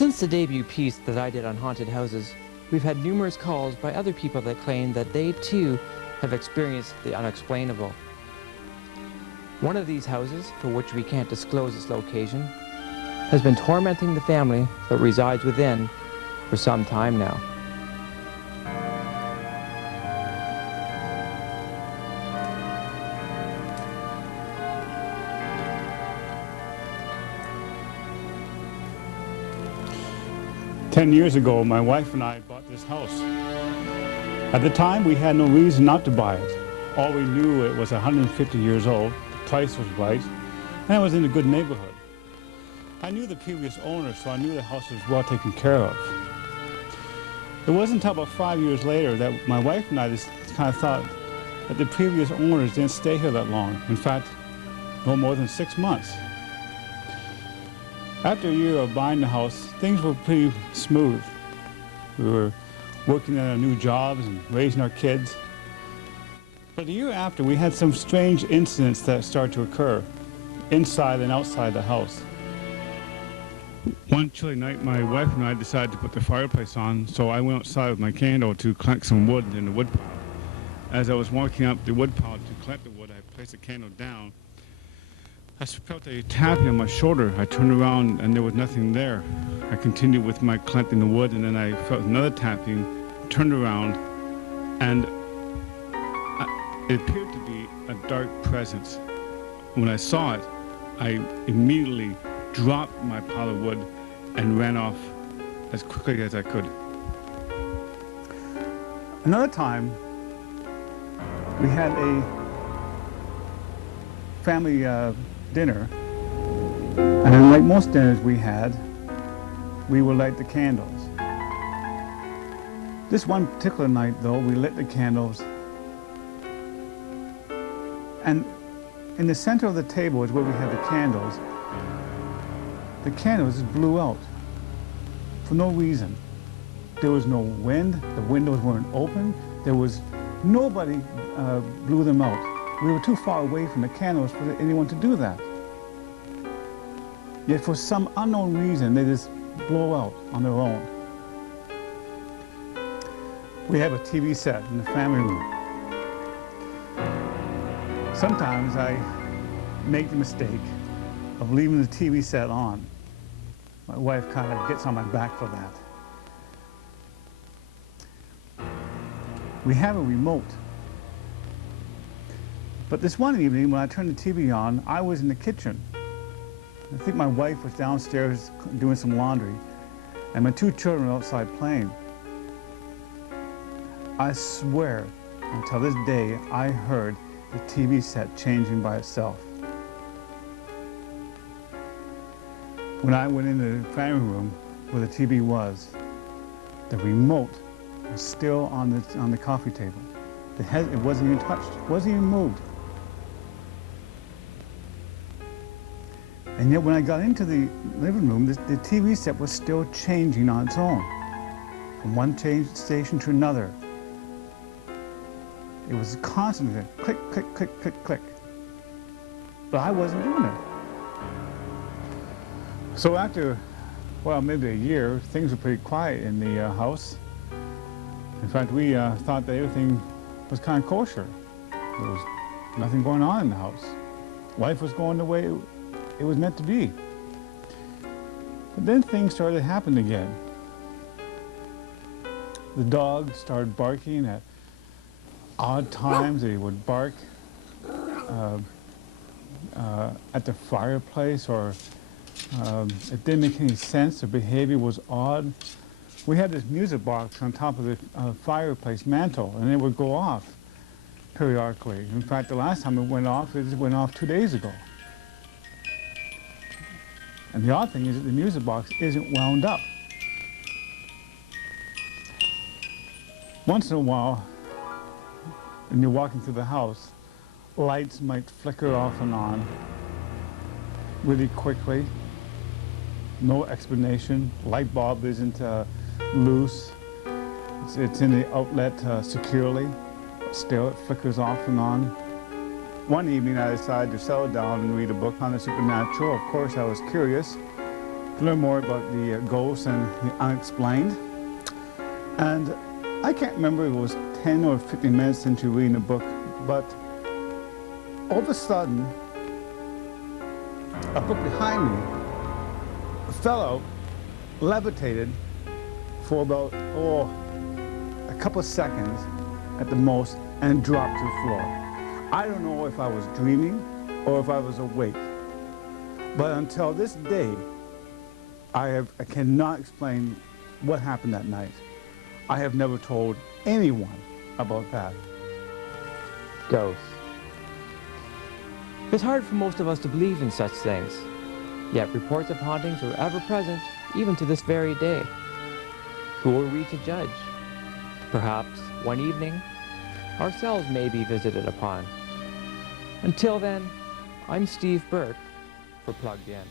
Since the debut piece that I did on haunted houses, we've had numerous calls by other people that claim that they too have experienced the unexplainable. One of these houses, for which we can't disclose its location, has been tormenting the family that resides within for some time now. Ten years ago, my wife and I bought this house. At the time, we had no reason not to buy it. All we knew, it was 150 years old, the price was right, and it was in a good neighborhood. I knew the previous owner, so I knew the house was well taken care of. It wasn't until about 5 years later that my wife and I just kind of thought that the previous owners didn't stay here that long. In fact, no more than 6 months. After a year of buying the house, things were pretty smooth. We were working at our new jobs and raising our kids. But a year after, we had some strange incidents that started to occur inside and outside the house. One chilly night, my wife and I decided to put the fireplace on, so I went outside with my candle to collect some wood in the wood pile. As I was walking up the wood pile to collect the wood, I placed the candle down. I felt a tapping on my shoulder. I turned around and there was nothing there. I continued with my collecting the wood, and then I felt another tapping, turned around, and it appeared to be a dark presence. When I saw it, I immediately dropped my pile of wood and ran off as quickly as I could. Another time, we had a family dinner, and like most dinners we had, we would light the candles. This one particular night, though, we lit the candles, and in the center of the table is where we had the candles. The candles just blew out for no reason. There was no wind, the windows weren't open, there was nobody blew them out. We were too far away from the candles for anyone to do that. Yet for some unknown reason, they just blow out on their own. We have a TV set in the family room. Sometimes I make the mistake of leaving the TV set on. My wife kind of gets on my back for that. We have a remote. But this one evening, when I turned the TV on, I was in the kitchen. I think my wife was downstairs doing some laundry, and my two children were outside playing. I swear, until this day, I heard the TV set changing by itself. When I went into the family room where the TV was, the remote was still on the coffee table. It wasn't even touched, it wasn't even moved. And yet when I got into the living room, the TV set was still changing on its own, from one change station to another. It was constantly click, click, click, click, click. But I wasn't doing it. So after, well, maybe a year, things were pretty quiet in the house. In fact, we thought that everything was kind of kosher. There was nothing going on in the house. Life was going the way it was meant to be. But then things started to happen again. The dog started barking at odd times. They would bark at the fireplace, or it didn't make any sense. Their behavior was odd. We had this music box on top of the fireplace mantle, and it would go off periodically. In fact, the last time it went off 2 days ago. And the odd thing is that the music box isn't wound up. Once in a while, when you're walking through the house, lights might flicker off and on really quickly. No explanation. Light bulb isn't loose. It's in the outlet securely. Still, it flickers off and on. One evening, I decided to settle down and read a book on the supernatural. Of course, I was curious, to learn more about the ghosts and the unexplained. And I can't remember if it was 10 or 15 minutes into reading the book, but all of a sudden, a book behind me fell out, levitated for about, a couple of seconds at the most, and dropped to the floor. I don't know if I was dreaming or if I was awake, but until this day, I cannot explain what happened that night. I have never told anyone about that. Ghosts. It's hard for most of us to believe in such things, yet reports of hauntings are ever present, even to this very day. Who are we to judge? Perhaps, one evening, ourselves may be visited upon. Until then, I'm Steve Burke for Plugged In.